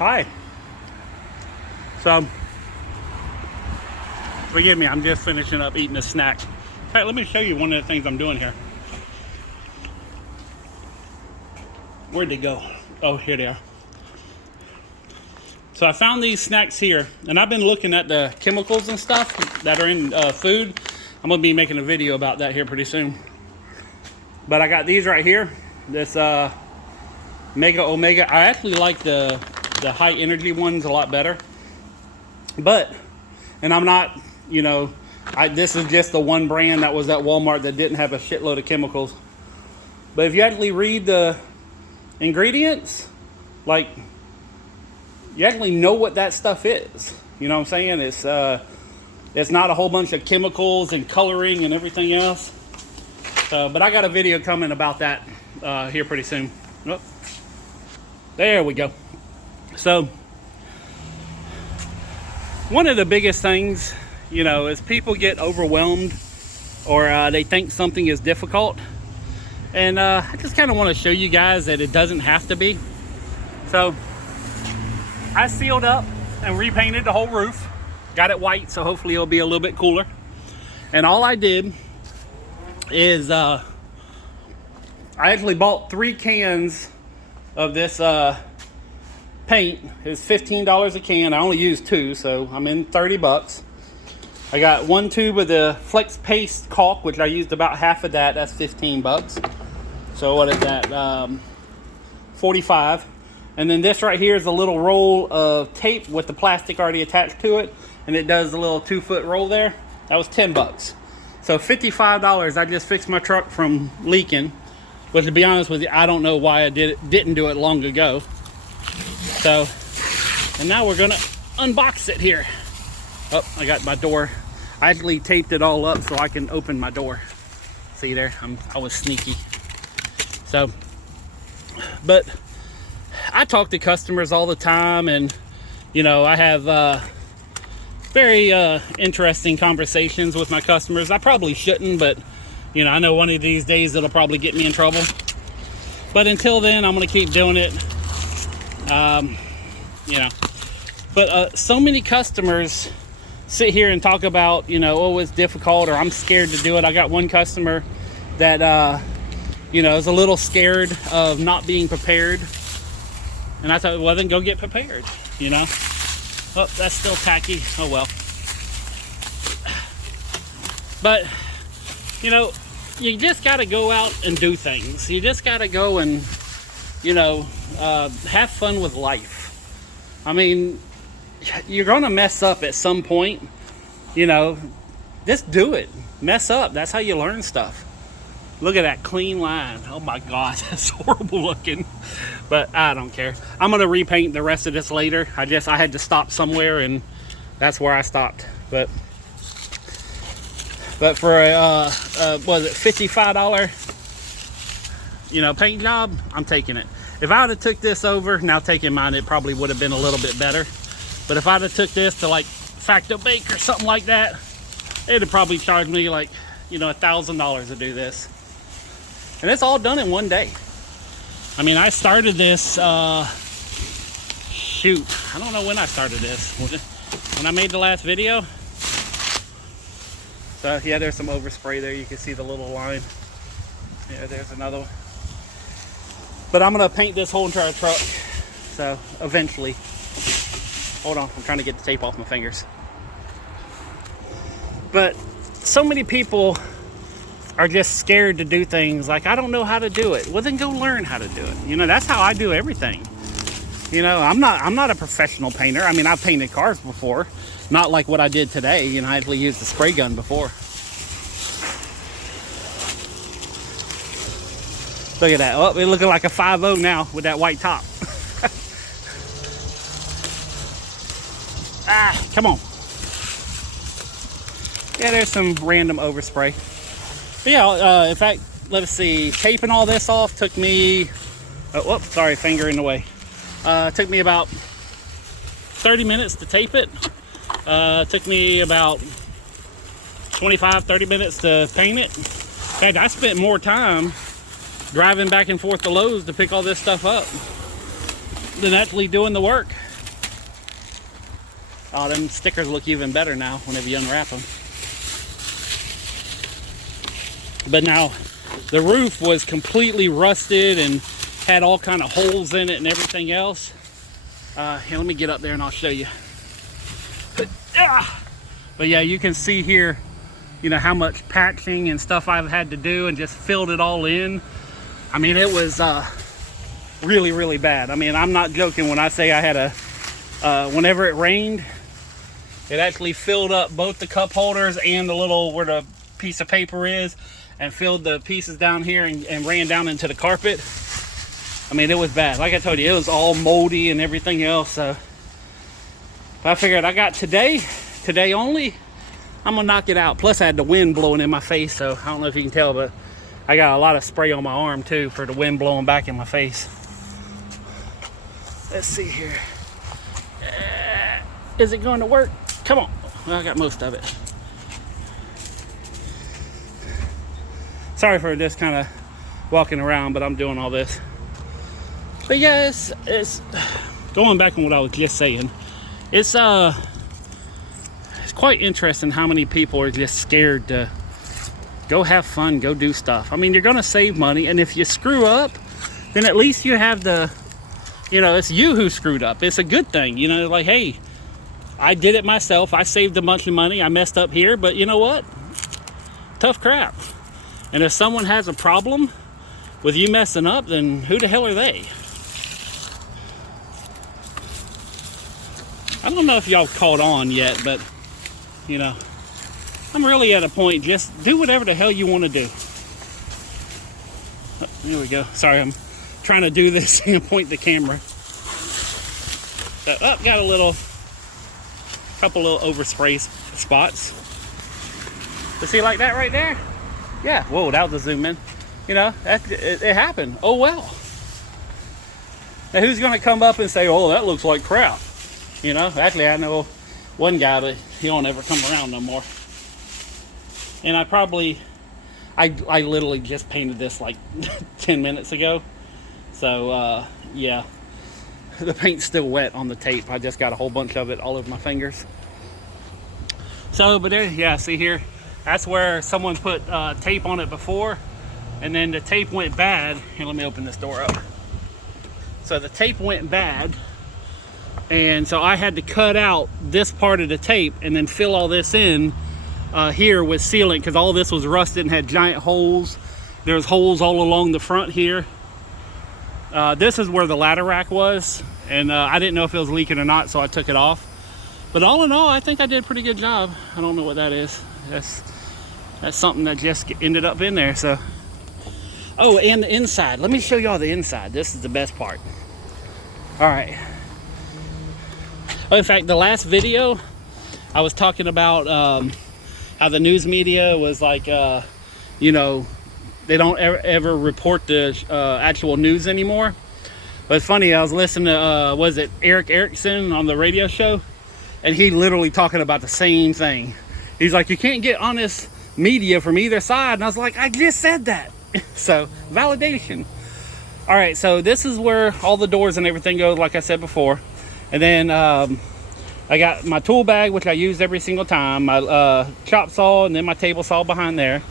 Hi. So, forgive me, I'm just finishing up eating a snack. Hey, let me show you one of the things I'm doing here. Where'd they go? Oh, here they are. So I found these snacks here, and I've been looking at the chemicals and stuff that are in food. I'm gonna be making a video about that here pretty soon. But I got these right here. This Mega Omega. I actually like the high energy ones a lot better. But, and I'm not, you know, this is just the one brand that was at Walmart that didn't have a shitload of chemicals. But if you actually read the ingredients, like, you actually know what that stuff is. You know what I'm saying? It's not a whole bunch of chemicals and coloring and everything else. But I got a video coming about that here pretty soon. Oh, there we go. So, one of the biggest things, you know, is people get overwhelmed or they think something is difficult. And I just kind of want to show you guys that it doesn't have to be. So, I sealed up and repainted the whole roof. Got it white, so hopefully it'll be a little bit cooler. And all I did is I actually bought 3 cans of this paint. It's $15 a can. I only used 2, so I'm in 30 bucks. I got 1 tube of the Flex Paste caulk, which I used about half of that. That's 15 bucks. So what is that? 45. And then this right here is a little roll of tape with the plastic already attached to it, and it does a little 2-foot roll there. That was 10 bucks. So $55. I just fixed my truck from leaking. But to be honest with you, I don't know why I didn't do it long ago. So, and now we're gonna unbox it here. Oh, I got my door. I actually taped it all up so I can open my door. See there? I was sneaky. So, but I talk to customers all the time, and you know, I have very interesting conversations with my customers. I probably shouldn't, but you know, I know one of these days it'll probably get me in trouble. But until then, I'm gonna keep doing it. You know, but so many customers sit here and talk about, you know, oh, it's difficult, or I'm scared to do it. I got one customer that you know, is a little scared of not being prepared. And I thought, well, then go get prepared, you know. Oh, that's still tacky. Oh, well. But, you know, you just got to go out and do things. You just got to go and, you know, have fun with life. I mean, you're going to mess up at some point, you know. Just do it. Mess up. That's how you learn stuff. Look at that clean line. Oh my God, that's horrible looking. But I don't care. I'm gonna repaint the rest of this later. I had to stop somewhere, and that's where I stopped. But for a was it $55, you know, paint job, I'm taking it. If I would have took this over, now taking mine, it probably would have been a little bit better. But if I'd have took this to like Facto Bake or something like that, it'd have probably charged me like, you know, $1,000 to do this. And it's all done in one day. I mean, I started this, shoot, I don't know when I started this. When I made the last video. So yeah, there's some overspray there. You can see the little line. Yeah, there's another one. But I'm gonna paint this whole entire truck. So eventually. Hold on, I'm trying to get the tape off my fingers. But so many people are just scared to do things like, I don't know how to do it. Well, then go learn how to do it. You know, that's how I do everything. You know, I'm not a professional painter. I mean, I've painted cars before, not like what I did today. You know, I actually used a spray gun before. Look at that. Oh, it's looking like a 5.0 now with that white top. Ah, come on. Yeah, there's some random overspray. But yeah, in fact, let's see, taping all this off took me, oh, whoops, sorry, finger in the way. Took me about 30 minutes to tape it. Took me about 25-30 minutes to paint it. In fact, I spent more time driving back and forth to Lowe's to pick all this stuff up than actually doing the work. Oh, them stickers look even better now whenever you unwrap them. But now the roof was completely rusted and had all kind of holes in it and everything else. Here, let me get up there and I'll show you. But yeah, you can see here, you know, how much patching and stuff I've had to do and just filled it all in. I mean, it was really, really bad. I mean, I'm not joking when I say I had whenever it rained, it actually filled up both the cup holders and the little, where the piece of paper is, and filled the pieces down here and ran down into the carpet. I mean, it was bad. Like I told you, it was all moldy and everything else. So I figured I got today only, I'm gonna knock it out. Plus I had the wind blowing in my face, so I don't know if you can tell, but I got a lot of spray on my arm too for the wind blowing back in my face. Let's see here. Is it going to work? Come on. Well, I got most of it. Sorry for this kind of walking around, but I'm doing all this. But yeah, it's going back on what I was just saying. It's quite interesting how many people are just scared to go have fun, go do stuff. I mean, you're gonna save money, and if you screw up, then at least you have the, you know, it's you who screwed up. It's a good thing, you know, like, hey, I did it myself. I saved a bunch of money. I messed up here, but you know what? Tough crap. And if someone has a problem with you messing up, then who the hell are they? I don't know if y'all caught on yet, but you know, I'm really at a point, just do whatever the hell you want to do. Oh, there we go. Sorry, I'm trying to do this and point the camera. So, got a couple little overspray spots. You see like that right there? Yeah, whoa, that was a zoom in. You know, it happened. Oh well. Now who's gonna come up and say, oh, that looks like crap? You know, actually I know one guy, but he don't ever come around no more. And I literally just painted this like 10 minutes ago. So yeah, the paint's still wet on the tape. I just got a whole bunch of it all over my fingers. So, but there, yeah, see here, that's where someone put tape on it before, and then the tape went bad. Here, let me open this door up. So the tape went bad, and so I had to cut out this part of the tape and then fill all this in here with sealant, because all this was rusted and had giant holes. There's holes all along the front here. This is where the ladder rack was, and I didn't know if it was leaking or not, so I took it off. But all in all, I think I did a pretty good job. I don't know what that is. That's something that just ended up in there. So, oh, and the inside. Let me show y'all the inside. This is the best part. All right. Oh, in fact, the last video, I was talking about how the news media was like, you know, they don't ever report the actual news anymore. But it's funny, I was listening to, was it Eric Erickson on the radio show? And he literally talking about the same thing. He's like, you can't get honest media from either side. And I was like, I just said that. So, validation. All right, so this is where all the doors and everything goes, like I said before. And then I got my tool bag, which I use every single time, my chop saw, and then my table saw behind there.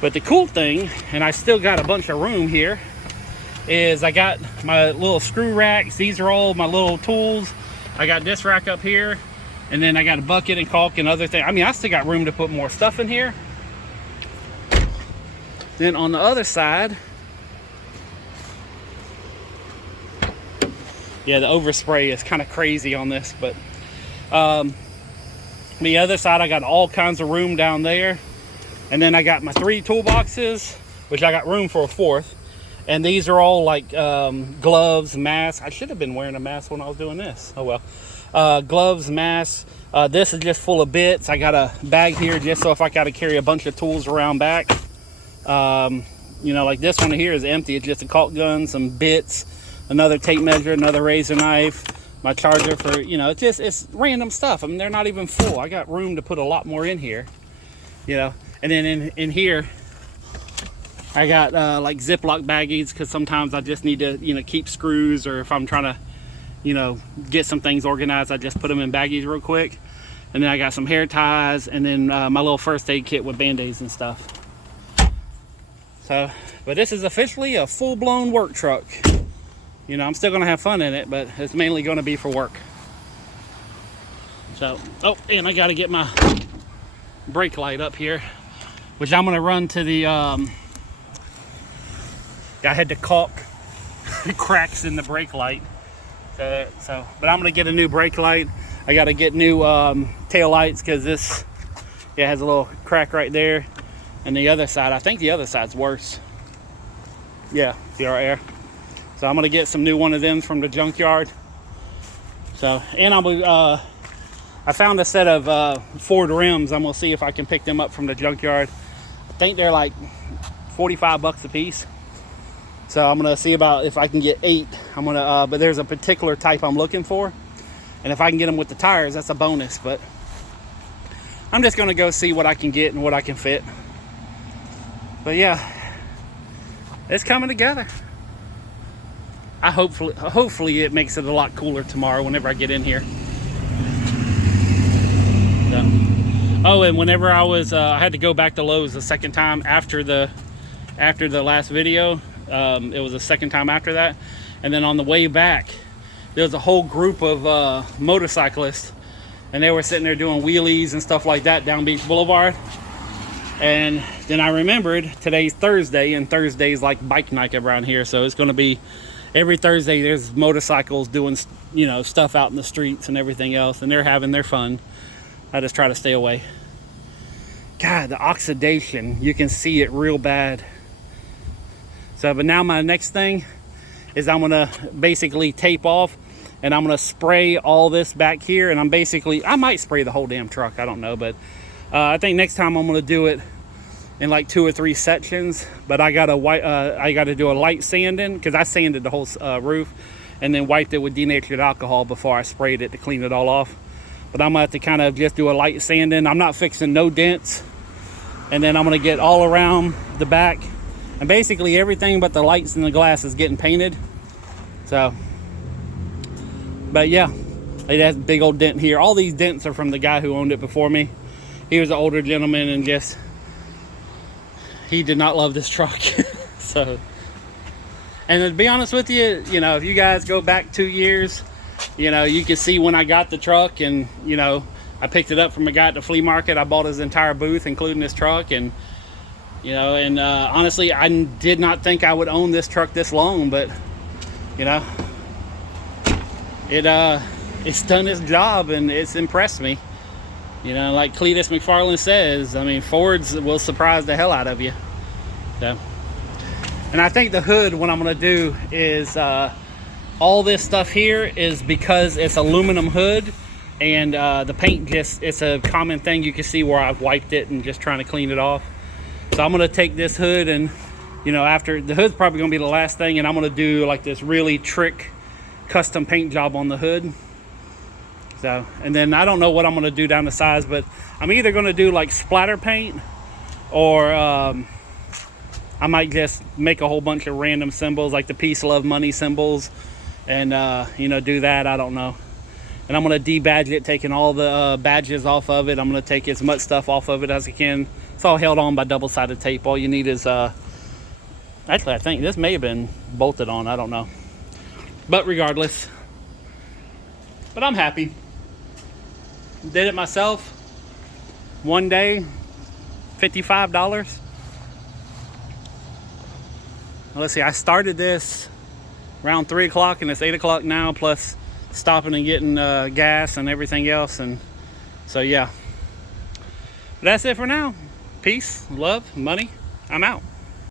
But the cool thing, and I still got a bunch of room here, is I got my little screw racks. These are all my little tools. I got this rack up here, and then I got a bucket and caulk and other things. I mean, I still got room to put more stuff in here. Then on the other side, yeah, the overspray is kind of crazy on this, but the other side, I got all kinds of room down there. And then I got my 3 toolboxes, which I got room for a 4th. And these are all like gloves, masks. I should have been wearing a mask when I was doing this. Oh well. Gloves, masks. This is just full of bits. I got a bag here just so if I got to carry a bunch of tools around back. You know, like this one here is empty. It's just a caulk gun, some bits, another tape measure, another razor knife, my charger for, you know, it's random stuff. I mean, they're not even full. I got room to put a lot more in here, you know. And then in here, I got like Ziploc baggies, because sometimes I just need to, you know, keep screws, or if I'm trying to you know, get some things organized, I just put them in baggies real quick. And then I got some hair ties, and then my little first aid kit with band-aids and stuff. So, but this is officially a full-blown work truck. You know, I'm still gonna have fun in it, but it's mainly gonna be for work. So, oh, and I gotta get my brake light up here, which I'm gonna run to the, I had to caulk cracks in the brake light. But I'm gonna get a new brake light. I gotta get new tail lights, because this, yeah, has a little crack right there. And the other side, I think the other side's worse. Yeah, see our air. So I'm gonna get some new one of them from the junkyard. So, and I found a set of Ford rims. I'm gonna see if I can pick them up from the junkyard. I think they're like 45 bucks a piece. So I'm gonna see about if I can get 8. I'm gonna, but there's a particular type I'm looking for. And if I can get them with the tires, that's a bonus. But I'm just gonna go see what I can get and what I can fit. But yeah, it's coming together. Hopefully it makes it a lot cooler tomorrow whenever I get in here. So. Oh, and whenever I was, I had to go back to Lowe's the second time after the last video. It was the second time after that. And then on the way back, there was a whole group of motorcyclists, and they were sitting there doing wheelies and stuff like that down Beach Boulevard. And then I remembered today's Thursday, and Thursday's like bike night around here, so it's going to be every Thursday there's motorcycles doing, you know, stuff out in the streets and everything else, and they're having their fun. I just try to stay away. God, the oxidation, you can see it real bad. So, but now my next thing is I'm gonna basically tape off, and I'm gonna spray all this back here, and I might spray the whole damn truck, I don't know, but I think next time I'm gonna do it in like 2 or 3 sections. But I gotta do a light sanding, because I sanded the whole roof and then wiped it with denatured alcohol before I sprayed it to clean it all off. But I'm gonna have to kind of just do a light sanding. I'm not fixing no dents, and then I'm gonna get all around the back, and basically everything but the lights and the glass is getting painted. So, but yeah, it has a big old dent here. All these dents are from the guy who owned it before me. He was an older gentleman, and just, he did not love this truck. So, and to be honest with you, you know, if you guys go back 2 years, you know, you can see when I got the truck, and, you know, I picked it up from a guy at the flea market. I bought his entire booth, including this truck. And, you know, and honestly, I did not think I would own this truck this long, but, you know, it's done its job, and it's impressed me. You know, like Cletus McFarland says, I mean, Fords will surprise the hell out of you. So, and I think the hood, what I'm going to do is, all this stuff here is because it's aluminum hood, and the paint just, it's a common thing. You can see where I've wiped it and just trying to clean it off. So I'm going to take this hood, and, you know, after the hood's probably going to be the last thing, and I'm going to do like this really trick custom paint job on the hood. So, and then I don't know what I'm going to do down the sides, but I'm either going to do like splatter paint, or I might just make a whole bunch of random symbols, like the peace, love, money symbols, and you know, do that. I don't know. And I'm going to debadge it, taking all the badges off of it. I'm going to take as much stuff off of it as I can. It's all held on by double-sided tape. All you need is actually, I think this may have been bolted on, I don't know, but regardless, but I'm happy. Did it myself, one day, $55. Let's see, I started this around 3 o'clock, and it's 8 o'clock now, plus stopping and getting gas and everything else. And so, yeah, but that's it for now. Peace, love, money. I'm out.